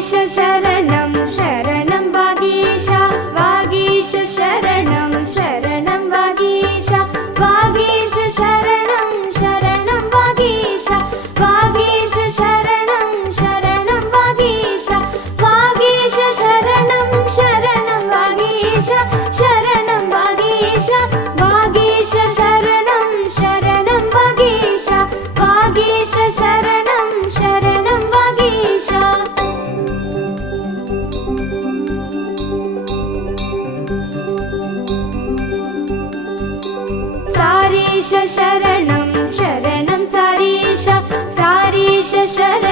शरणं शरणं वागीश वागीश शरणं शरणं वागीश वागीश शरणं शरणं वागीश वागीश शरणं शरणं वागीश वागीश शरणं शरणं वागीश शरणं वागीश वागीश शरणं शरणं वागीश वागीश शरणं शरणं वागीश सारीश शरणं शरणं सारीश सारीश शरणं